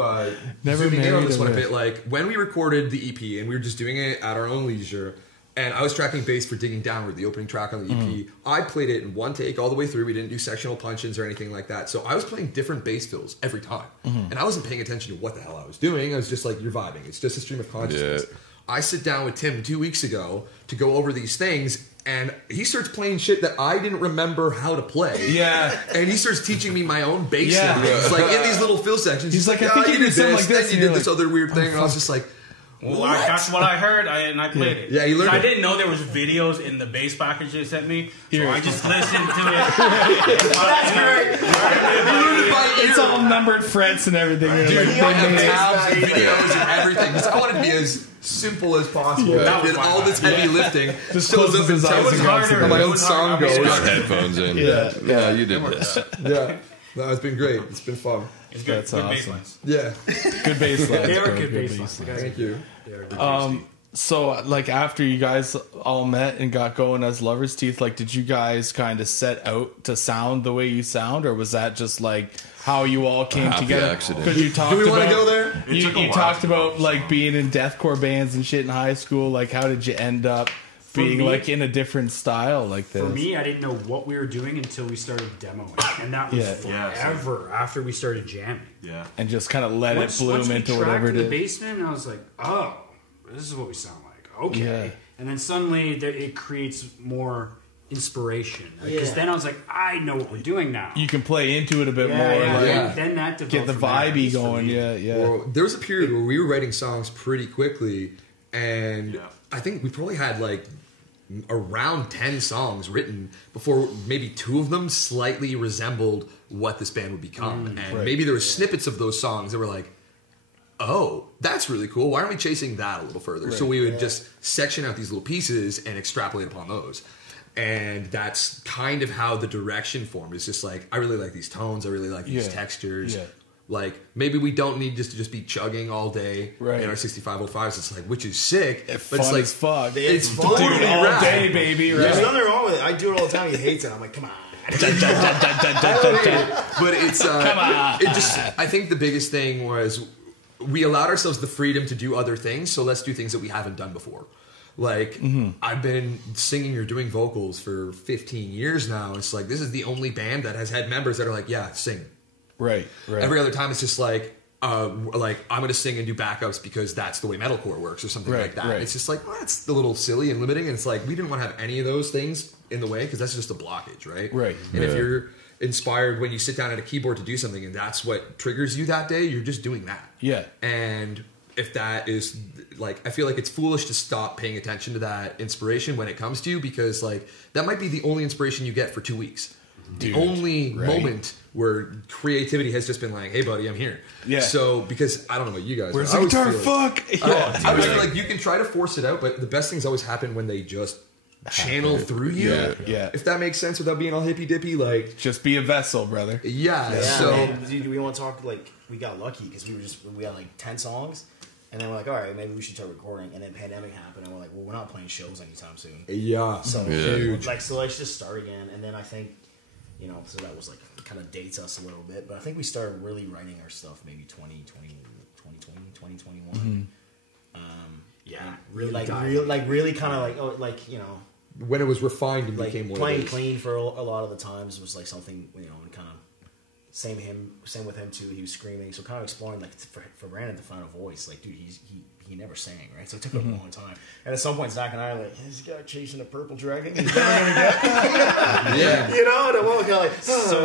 Never zooming in on married this a one a rip. bit, like when we recorded the EP and we were just doing it at our own leisure, and I was tracking bass for Digging Downward, the opening track on the EP. I played it in one take all the way through. We didn't do sectional punch-ins or anything like that. So I was playing different bass fills every time. And I wasn't paying attention to what the hell I was doing. I was just like, you're vibing. It's just a stream of consciousness. Yeah. I sit down with Tim 2 weeks ago to go over these things, and he starts playing shit that I didn't remember how to play. Yeah. And he starts teaching me my own bass Yeah. lines, like in these little fill sections. He's like, I think you did did something like this, then you and did you're this like, other weird thing, and I was just like, Well, what? that's what I heard, and I played it. Yeah, you learned I it. didn't know there was videos in the bass package they sent me, so Here. I just listened to it. It's all numbered frets and everything. Dude, Like, I have they- tabs and videos and everything. 'Cause I wanted to be as simple as possible. Yeah. I did all this heavy lifting. Just shows closes up in his eyes time. and was grabs harder. the My It own was song harder. goes. Got headphones in. Yeah. You did this. Yeah. No, it's been great. It's been fun. It's good. That's Good bass awesome. lines. Yeah. Good bass lines. They are bro, good bass bass lines. Thank you. So, like, after you guys all met and got going as Lovers Teeth, like, did you guys kind of set out to sound the way you sound, or was that just like how you all came Happy together? accident. Because you talked Do we about want to go there? It you, took a you while talked to about go, like so. being in deathcore bands and shit in high school. Like, how did you end up being me- like in a different style like this? For me, I didn't know what we were doing until we started demoing, and that was Yeah. forever after we started jamming. Yeah. and just kind of let Once it bloom we into tracked whatever it the is. basement, I was like, "Oh, this is what we sound like." Okay, Yeah. and then suddenly it creates more inspiration. Because Yeah. then I was like, I know what we're doing now. You can play into it a bit yeah, more. yeah, Like, Yeah. Then that developed get the from there, at vibey least for going. me. Yeah. Well, there was a period where we were writing songs pretty quickly, and Yeah. I think we probably had like around 10 songs written before maybe 2 of them slightly resembled what this band would become. And right. maybe there were snippets of those songs that were like, oh, that's really cool. Why aren't we chasing that a little further? So we would just section out these little pieces and extrapolate upon those. And that's kind of how the direction formed. It's just like, I really like these tones. I really like these Yeah. textures. Yeah. Like, maybe we don't need just to just be chugging all day Right. in our 6505s. It's like, which is sick. It's but fun it's like, as fuck. it's fun. totally Dude, all rad. day, baby. There's Right? nothing wrong with it. I do it all the time. He hates it. I'm like, come on. But it's it just I think the biggest thing was we allowed ourselves the freedom to do other things, so let's do things that we haven't done before. Like I've been singing or doing vocals for 15 years now. It's like this is the only band that has had members that are like, yeah, sing. Right. Every other time it's just like I'm gonna sing and do backups because that's the way metalcore works or something Right, like that. right. It's just like, well, that's a little silly and limiting, and it's like we didn't want to have any of those things in the way because that's just a blockage, right? Right. And if Yeah. you're inspired when you sit down at a keyboard to do something and that's what triggers you that day, you're just doing that. Yeah. And if that is like, I feel like it's foolish to stop paying attention to that inspiration when it comes to you, because like that might be the only inspiration you get for 2 weeks. Dude, the only right. moment where creativity has just been like, hey buddy, I'm here. Yeah. So because I don't know about you guys, Where's but I the always guitar? feel Fuck. I always feel like you can try to force it out, but the best things always happen when they just channel through you. Yeah. If that makes sense without being all hippy dippy, like Just be a vessel, brother. yeah. Yeah, So man, do we want to talk like we got lucky because we had like 10 songs, and then we're like, all right, maybe we should start recording, and then pandemic happened, and we're like, well, we're not playing shows anytime soon, yeah. so Yeah. so let's just start again, and then I think so that was like kind of dates us a little bit, but I think we started really writing our stuff maybe 2021. Yeah, Really diving. really kind of like When it was refined and like became what playing it is. clean for a lot of the times was like something and kind of same with him too. He was screaming, so kind of exploring like for Brandon to find a voice. Like, dude, he never sang, right? So it took a long time. And at some point, Zach and I were like, this guy chasing a purple dragon. He's never gonna get. Yeah. And at one point, like,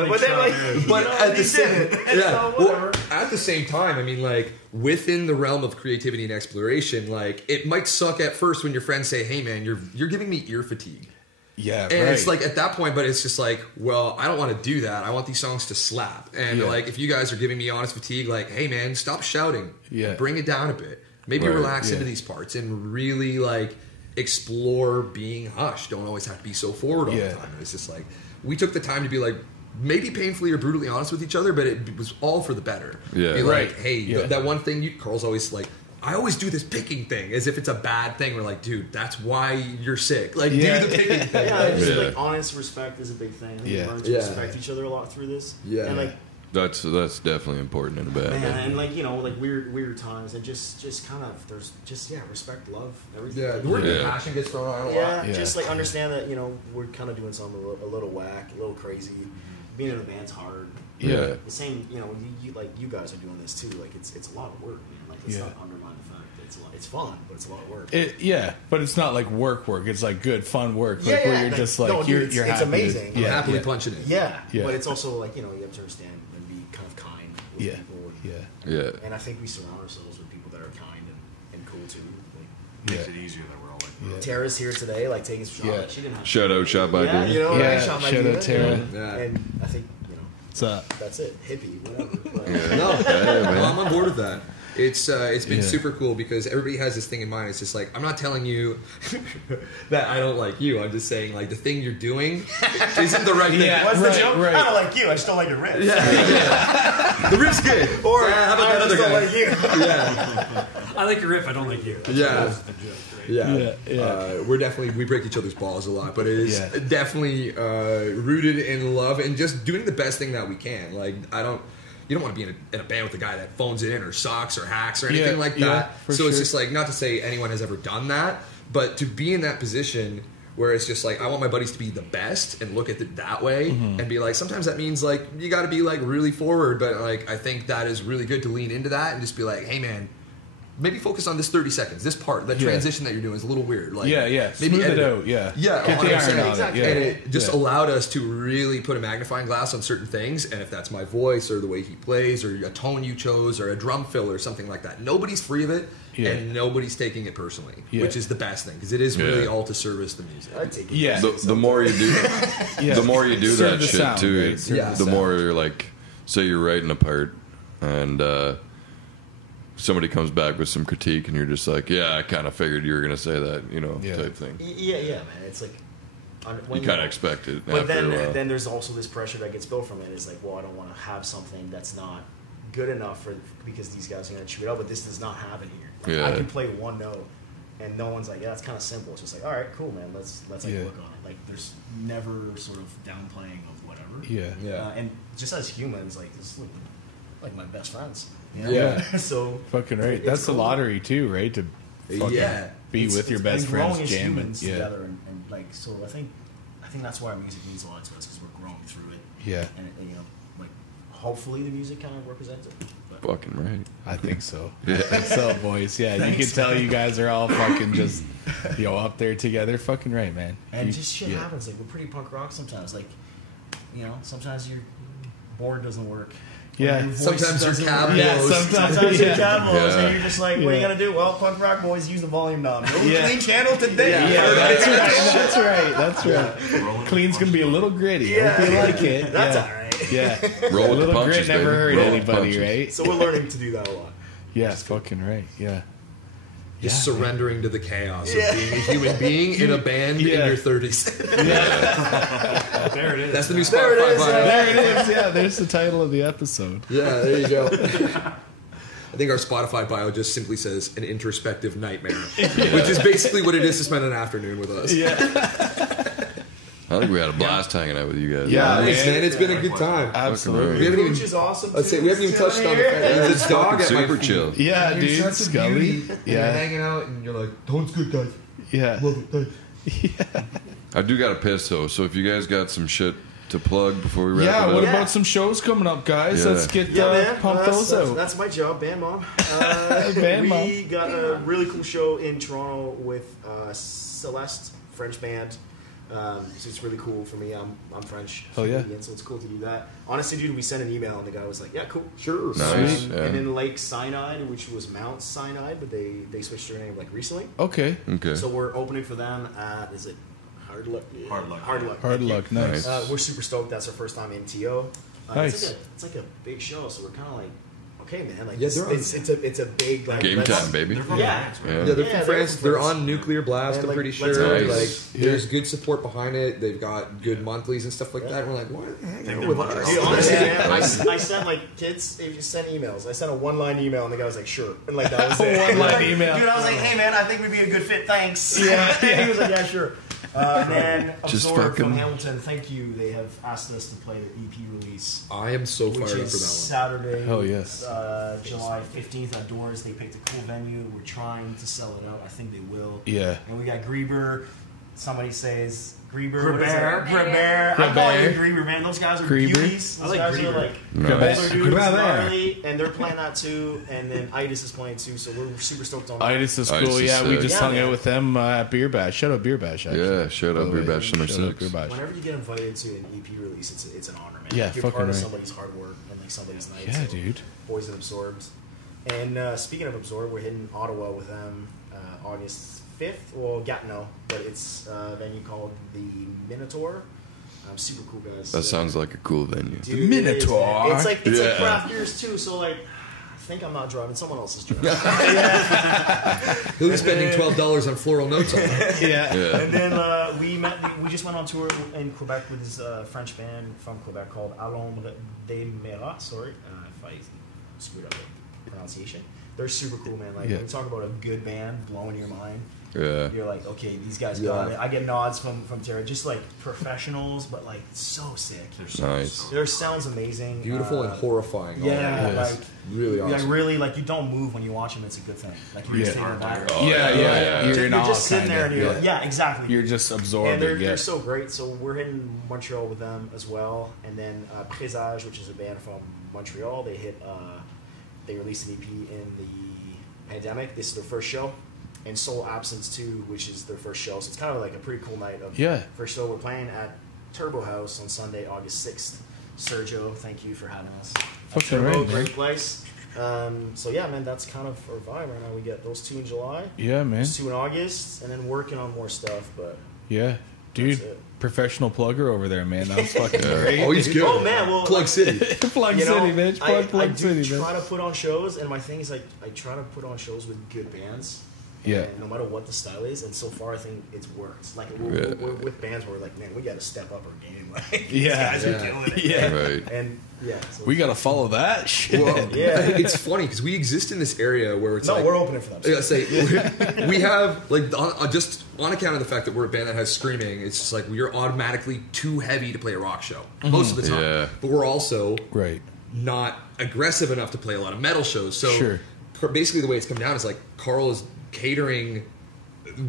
but then like, But at the same, so whatever. at the same time, I mean, like within the realm of creativity and exploration, like it might suck at first when your friends say, "Hey, man, you're giving me ear fatigue," Yeah. and right. it's like at that point, but it's just like, well, I don't want to do that. I want these songs to slap, and Yeah. like if you guys are giving me honest fatigue, like, hey, man, stop shouting, Yeah. bring it down a bit, maybe Right, relax yeah. into these parts and really like explore being hushed. Don't always have to be so forward all Yeah. the time. It's just like we took the time to be like maybe painfully or brutally honest with each other, but it was all for the better. Yeah. Be Right. like, hey, Yeah. that one thing Carl's always like, I always do this picking thing as if it's a bad thing. We're like, dude, that's why you're sick. Like, Yeah. do the picking thing. Yeah, just Yeah. like honest respect is a big thing. We Yeah. learned to Yeah. respect each other a lot through this. Yeah. and like That's definitely important in a band. man, and like like weird times, and just kind of there's just respect, love, everything. Yeah, Like, the word Yeah. passion gets thrown around a lot. yeah, Yeah. just like understand that we're kind of doing something a little whack, a little crazy. Being in a band's hard. Yeah. The same, you like you guys are doing this too. Like it's a lot of work, man. Like let's Yeah. not undermine the fact that it's a lot. It's fun, but it's a lot of work. Yeah, but it's not like work. It's like good, fun work. Like Yeah, where yeah, you're like, just like no, dude, you're it's happy. amazing. I'm Yeah, happily yeah. punching it. Yeah, Yeah. but it's also like you have to understand and be kind of kind with Yeah, people. yeah, Yeah. And I think we surround ourselves with people that are kind and cool too. Like, Makes yeah. it easier that we're all like, Yeah. Tara's here today, like taking some shot. Yeah. That she didn't have. Shout out, shot by Yeah, Demon. Yeah, right? Shot by shout out Demon, Tara. Yeah. And I think So that's it. Hippie, whatever. But, No, man. well, I'm on board with that. It's been Yeah. super cool because everybody has this thing in mind. It's just like I'm not telling you that I don't like you. I'm just saying like the thing you're doing isn't the right thing. Yeah. What's Right, the joke? right. I don't like you. I just don't like your riff. The riff's good. Or yeah, how about I that just other don't guy? like you. Yeah, I like your riff. I don't like you. yeah. Yeah, Yeah. we break each other's balls a lot, but it is Yeah. definitely rooted in love and just doing the best thing that we can. Like you don't want to be in a band with a guy that phones it in or sucks or hacks or anything Yeah, like yeah, that. for So it's sure. just like not to say anyone has ever done that, but to be in that position where it's just like I want my buddies to be the best and look at it that way Mm-hmm. and be like sometimes that means like you got to be like really forward, but like I think that is really good to lean into that and just be like, hey man. maybe focus on this 30 seconds. This part, that transition that you're doing is a little weird. Like, Yeah. maybe Smooth edit it out. Yeah. Yeah, Get the 100%. iron on it. Exactly. Yeah. And it just Yeah. allowed us to really put a magnifying glass on certain things. And if that's my voice or the way he plays or a tone you chose or a drum fill or something like that, nobody's free of it and nobody's taking it personally, which is the best thing because it is really all to service the music. I take it. Yeah. The more you do, the more you do Serve that the shit sound, too. right? Serve Yeah. the The more you're like, say you're writing a part, and somebody comes back with some critique, and you're just like, yeah, I kind of figured you were gonna say that, type thing. Yeah, man. It's like when You kind of expect it But after a while. then there's also this pressure that gets built from it. It's like, well, I don't want to have something that's not good enough because these guys are going to chew it out, but this does not have it here. Like, I can play one note, and no one's like, yeah, that's kind of simple. It's just like, all right, cool, man. Let's like work on it. Like, there's never sort of downplaying of whatever. Yeah. And just as humans, like this is like my best friends. Yeah. So Fucking right. it's That's the cool. lottery too, right? To fucking Yeah. be with your best and growing friends as jamming. humans Yeah. together, and like so. I think that's why our music means a lot to us because we're growing through it. Yeah. And like hopefully the music kind of represents it. But Fucking right. I think so. Yeah. I think so, boys. Yeah, you can tell you guys are all fucking just up there together. Fucking right, man. and You- just shit happens. Like we're pretty punk rock sometimes. Like sometimes your board doesn't work. Yeah. Your voice Sometimes your doesn't cab work. Yeah, blows. Sometimes your cab blows, Yeah. and you're just like, what are you Yeah. gonna do? Well, punk rock boys, use the volume knob. No Yeah. clean channel today. Yeah, that's right. That's right. Clean's gonna be a little gritty. Hope you like it. That's yeah. all right. Yeah. Roll A with the little punches, grit never baby. hurt Roll with the anybody, punches. right? So we're learning to do that a lot. Yeah, fucking right. Yeah. Just surrendering to the chaos Yeah. of being a human being in a band Yeah. in your 30s. There it is. That's the new There it Spotify is, bio. There it is. Yeah, there's the title of the episode. Yeah, there you go. I think our Spotify bio just simply says an introspective nightmare, which is basically what it is to spend an afternoon with us. I think we had a blast hanging out with you guys. Yeah, Thanks, man. man. It's been a good time. Absolutely. We haven't even. Which is awesome. Let's say we haven't even touched on the fact that there's a dog at my Super feet. chill. Yeah, And you're dude. such a Scully. beauty, and you're Yeah. hanging out, and you're like, "Tone's good, guys. Yeah. Love it, guys." I do got to piss though, so if you guys got some shit to plug before we wrap Yeah, it what up. about some shows coming up, guys? Yeah. Let's get Yeah, man. pump those out. That's my job, Band Mom. Band we Mom. got a really cool show in Toronto with Celeste, French band. So it's really cool for me. I'm French, Oh, yeah. Canadian, so it's cool to do that. Honestly, dude, we sent an email and the guy was like, "Yeah, cool, Sure. Nice. And Yeah. then Lake Cyanide, which was Mount Cyanide, but they switched their name like recently. Okay. Okay. So we're opening for them at Hard Luck? Hard Luck. Hard Luck. Hard luck. Nice. We're super stoked. That's our first time in TO. Nice. It's like a big show, so we're kind of like, okay, man. Like Yeah, it's, they're on- it's a big like Game let's- time, baby. They're from Yeah. France, Yeah. right? Yeah, they're Yeah, from they're France. from They're France. on Nuclear Blast. And, I'm like, pretty let's sure. go. Like, Nice. there's good support behind it. They've got good monthlies and stuff like that. And we're like, why are they hanging Think out they're with Montreal. us? Dude, honestly, Yeah. man, I sent like kids. If you send emails, I sent a one-line email, and the guy was like, "Sure," and like that was it. One-line email. Dude, I was like, "Hey, man, I think we'd be a good fit. Thanks." Yeah, and he was like, "Yeah, sure." And then Just Absorb fucking- from Hamilton, thank you. They have asked us to play their EP release, I am so which fired up is for that Saturday. Hell yes. July 15th at Doors. They picked a cool venue. We're trying to sell it out. I think they will. Yeah. And we got Grieber. Somebody says Grieber. Grieber. What is it? Grieber. I'm calling Grieber. him Grieber, man. Those guys are Grieber. beauties. Those I like guys are Grieber. like Nice. older dudes, Grieber. gnarly, and they're playing that too. And then Itis is playing too, so we're super stoked on that. Itis is Itis cool. is Yeah, we sick. just Yeah, hung man. out with them at Beer Bash. Shout out Beer Bash. Actually. Yeah, shout By out the Beer way. Bash number Shout out 6. Beer Bash. Whenever you get invited to an EP release, it's an honor, man. Yeah, Like, you're fucking part of right. somebody's hard work and like somebody's night. Yeah, so dude. Boys and Absorbed. And speaking of Absorbed, we're hitting Ottawa with them August 5th. Well, Gatineau, but it's a venue called the Minotaur. Super cool guys. That sounds like a cool venue. Dude, it is, Minotaur. man. It's like Yeah. craft beers too. So like, I think I'm not driving. Someone else is driving. He'll be spending $12 on floral notes on that. Yeah. Yeah. And then we just went on tour in Quebec with this French band from Quebec called À l'ombre des Meras. Sorry if I screwed up the pronunciation. They're super cool, man. Like Yeah. when you talk about a good band blowing your mind, Yeah. you're like, okay, these guys Yeah. got it. I get nods from Tara, just like professionals, but like so sick. Nice. Their sound's amazing. Beautiful and horrifying. all Yeah, at once. like Really awesome. like really, like you don't move when you watch them. It's a good thing. Like you're just Yeah. taking it back. Oh, Yeah, yeah. You're in You're awe, just sitting there and kinda. you're like, yeah, exactly. You're just absorbing. and they're yeah. so great. So we're hitting Montreal with them as well, and then Présage, which is a band from Montreal. They released an EP in the pandemic. This is their first show, and Soul Absence 2, which is their first show. So it's kind of like a pretty cool night of first show. We're playing at Turbo House on Sunday, August 6th. Sergio, thank you for having us. Fucking Turbo, right, great place. So yeah, man, that's kind of our vibe right now. We get those 2 in July, Yeah, man. those 2 in August, and then working on more stuff. But Yeah. Dude, That's it. professional plugger over there, man. That was fucking great. Always good. oh man, well, Plug City. Plug you know, City, bitch. Plug I City, do bitch. try to put on shows, and my thing is like I try to put on shows with good bands. Yeah. And no matter what the style is, and so far I think it's worked. Like we're with bands where we're like, man, we got to step up our game. Like these Yeah. guys are killing it. Yeah. Right. And yeah, so We got to follow that shit. Well, Yeah. it's funny because we exist in this area where it's no, like we're opening for them. I gotta say, we have like just on account of the fact that we're a band that has screaming. It's just like we're automatically too heavy to play a rock show most of the time. Yeah. But we're also Right. not aggressive enough to play a lot of metal shows. So Sure. basically, the way it's come down is like Carl is catering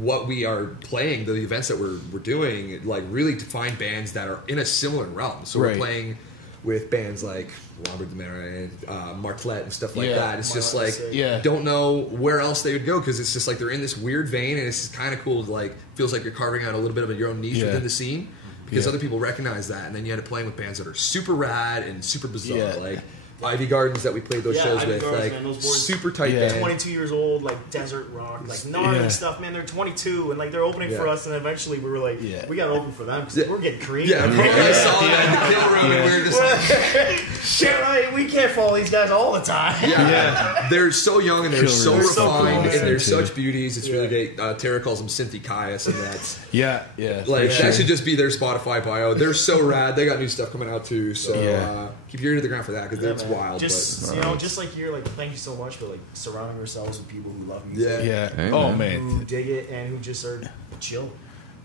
what we are playing, the events that we're doing, like really to find bands that are in a similar realm. So Right. we're playing with bands like Robert Demera and Martlet and stuff like Yeah. that. It's just like Yeah. don't know where else they would go because it's just like they're in this weird vein and it's just kind of cool. Like feels like you're carving out a little bit of your own niche Yeah. within the scene because Yeah. other people recognize that, and then you end up playing with bands that are super rad and super bizarre, Yeah. like Ivy Gardens that we played those Yeah, shows Ivy with, Gardens, like man, those boys- super tight Yeah. band. 22 years old, like desert rock, like gnarly Yeah. stuff, man. They're 22 and like they're opening for Yeah. us, and eventually we were like, Yeah. we got to open for them because we're getting creamed. Yeah, I saw that in the kill room, and we were just like, Shit, like, we can't follow these guys all the time. yeah. They're so young and they're Kill so room is so refined cool. and they're Yeah. such beauties. It's really Yeah. great. Tara calls them Cynthia Caius, and that's Yeah. Yeah. like for that sure. should just be their Spotify bio. They're so rad. They got new stuff coming out too. So Yeah. keep your ear to the ground for that because Yeah, it's man. wild. Just but, you know, just like you're like, thank you so much, but like surrounding ourselves with people who love music, Yeah. Hey, Oh, man. who man. dig it, and who just are chill.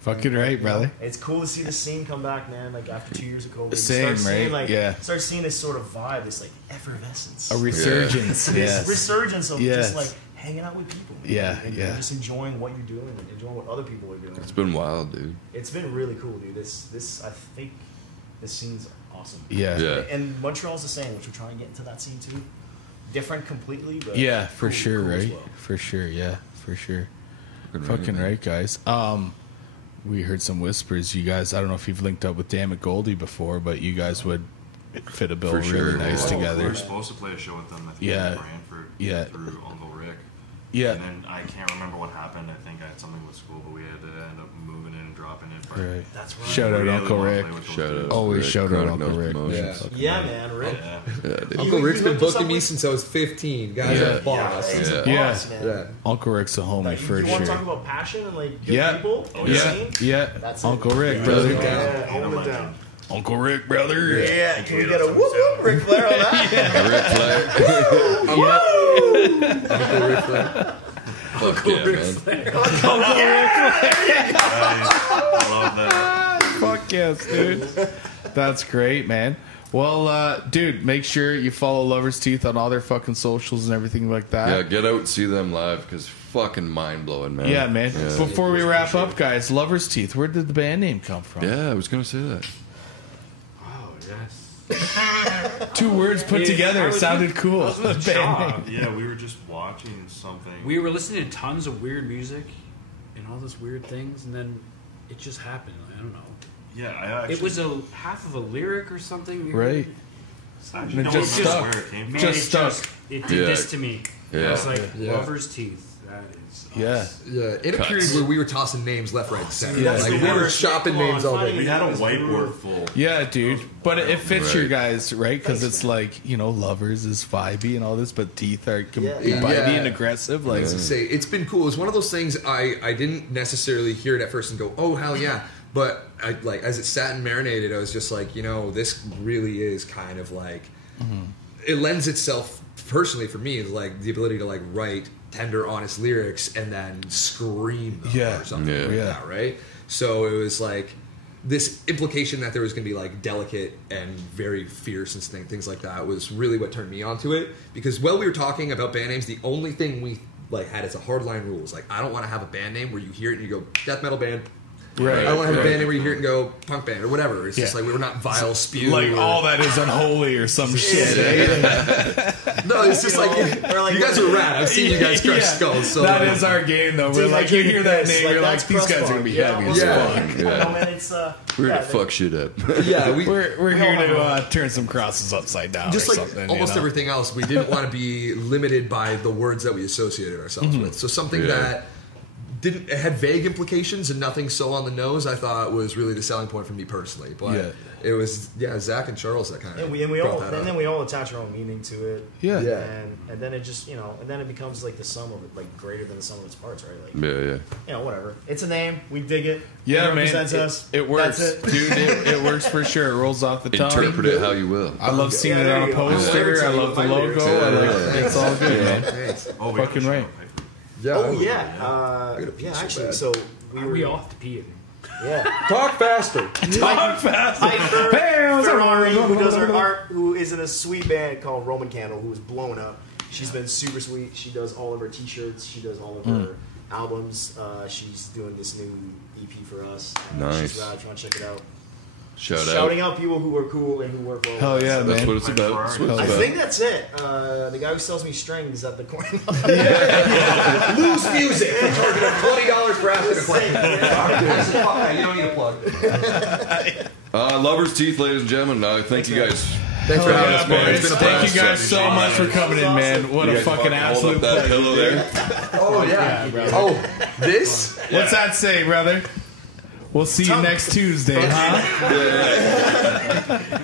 Fucking right, brother. It's cool to see the scene come back, man. Like after 2 years of COVID, Same, start seeing, right? like, Yeah. start seeing this sort of vibe, this like effervescence, A resurgence. this Yes. resurgence of Yes. just like hanging out with people, man, Yeah, and yeah. just enjoying what you're doing and enjoying what other people are doing. It's been wild, dude. It's been really cool, dude. This I think this scene's awesome. Yeah. Yeah. And Montreal's the same, which we're trying to get into that scene too. Different completely, but Yeah, for cool- sure, cool as right? well. For sure, yeah, for sure. Fucking Fucking man. right, guys. We heard some whispers. You guys, I don't know if you've linked up with Dammit Goldie before, but you guys would fit a bill For really sure. nice Oh, We together. were supposed to play a show with them, I think, Yeah. in Brantford Yeah. through Uncle Rick. Yeah, And then I can't remember what happened. I think I had something with school, but we had to end up moving in and dropping it. But right. That's right. Shout out really Uncle wanna Rick. play with those Shout dudes. out. Always Rick, shout out Chronic Uncle Nose Rick. Promotions. Fucking Yeah, right. man, Rick. Yeah. Yeah, dude. Uncle You- Rick's you been hooked us booking up me with- since I was 15. Guys Yeah. are boss. Yeah, he's a Yeah. boss, man. Yeah. Uncle Rick's a homie Like, for you want to talk sure. about passion and like good Yeah, people? in the yeah, scene? yeah. That's it. Uncle Rick, Yeah. brother. Yeah. Hold it down. Uncle Rick, brother. Yeah, can we get a whoop whoop Ric Flair on that? Ric Flair. Uncle Rick, like, Fuck yeah, man. I love that. Fuck yes, dude. That's great, man. Well, dude, make sure you follow Lover's Teeth on all their fucking socials and everything like Yeah, that. get out and see them live because fucking mind blowing, man. Yeah, man. Yeah. Before we wrap up, guys, Lover's Teeth, where did the band name come from? Yeah, I was gonna say that. Oh yes. 2 words put Yeah, together. I It was sounded with- cool. I was with Band John. name. Yeah, we were just watching something. We were listening to tons of weird music and all those weird things, and then it just happened. I don't know. Yeah, I actually. It was a half of a lyric or something. We were- Right. I actually And it don't just remember stuck. where it came from. Man, Just it stuck. It did Yeah. this to me. Yeah. I was like, Yeah. lover's teeth. That is. Yeah. us. yeah, in a Cuts. period where we were tossing names left, right, center. Yeah. Like That's we the were worst. shopping Come on, names all finding day. We had a It was whiteboard full. Yeah, dude. But it fits your Right. guys, right? Because it's like, you know, Lovers is vibey and all this, but Teeth are Yeah. bitey Yeah. and aggressive. Like, Say it's been cool. It's one of those things I didn't necessarily hear it at first and go, oh hell yeah. But I like as it sat and marinated, I was just like, you know, this really is kind of like it lends itself personally for me is like the ability to like write tender, honest lyrics and then scream them Yeah. or something Yeah. like Yeah. that, right? So it was like this implication that there was going to be like delicate and very fierce and things like that was really what turned me onto it. Because while we were talking about band names, the only thing we like had as a hardline rule was like I don't want to have a band name where you hear it and you go death metal band. right. I don't want to have a Right. band name where you hear it and go punk band or whatever. It's just Yeah. like we were not vile spew. Like or- all that is unholy or some shit. Eh? No, it's just like Or like you guys are rad. I've seen you guys crush Yeah. skulls. So That is our game, though. We're Dude, like, you hear that this, name, you're like, that's these guys are gonna be heavy as Yeah. fuck. I know, man, it's We're yeah, gonna fuck shit up. yeah. We're here to turn some crosses upside down, Just or like something. almost you know? everything else, we didn't want to be limited by the words that we associated ourselves with. So something that it had vague implications and nothing so on the nose, I thought was really the selling point for me personally. But it was Zach and Charles that kind of and we all then we all attach our own meaning to it. Yeah. And then it just and then it becomes like the sum of it, like greater than the sum of its parts, right? Like Yeah. whatever. It's a name. We dig it. Yeah, it man. represents us. It works, That's it. dude. It works for sure. It rolls off the tongue. Interpret it how you will. I love seeing it there on a you go. poster. I love the logo. I like, it's all good, man. Oh, we have Fucking a show right. paper. Yeah. Oh I- yeah. got a piece of Actually, that. so Are we off to pee? Yeah. Talk faster. Talk fast. Mike Hey, Ferrari, who does our art, who is in a sweet band called Roman Candle, who is blowing up. She's been super sweet. She does all of her T-shirts. She does all of her albums. She's doing this new EP for us. Nice. She's rad. If you want to check it out. Shouting Shouting out people who are cool and who work well. Hell with us. yeah, That's man. what it's about. That's what it's I about. think that's it. The guy who sells me strings at the corner. Loose music. Charging up $20 for asking a question. You don't need a plug. Lovers Teeth, ladies and gentlemen. Thank you guys. Thanks for having Yeah, us, man. boys. It's been a Thank blast. you guys so much for coming in, man. What You a guys fucking hold absolute up that pleasure. pillow there. Oh yeah. Oh, this What's that say, brother? We'll see you next Tuesday, huh?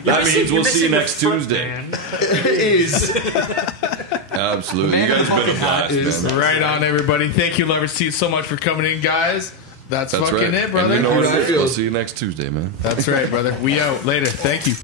That means we'll see you next Tuesday. is. Absolutely. You guys have been a blast, man. Right on, everybody. Thank you, Lovers Teeth, so much for coming in, guys. That's That's fucking right. it, And brother. you know what it Right is? field. We'll see you next Tuesday, man. That's right, brother. We out. Later. Thank you.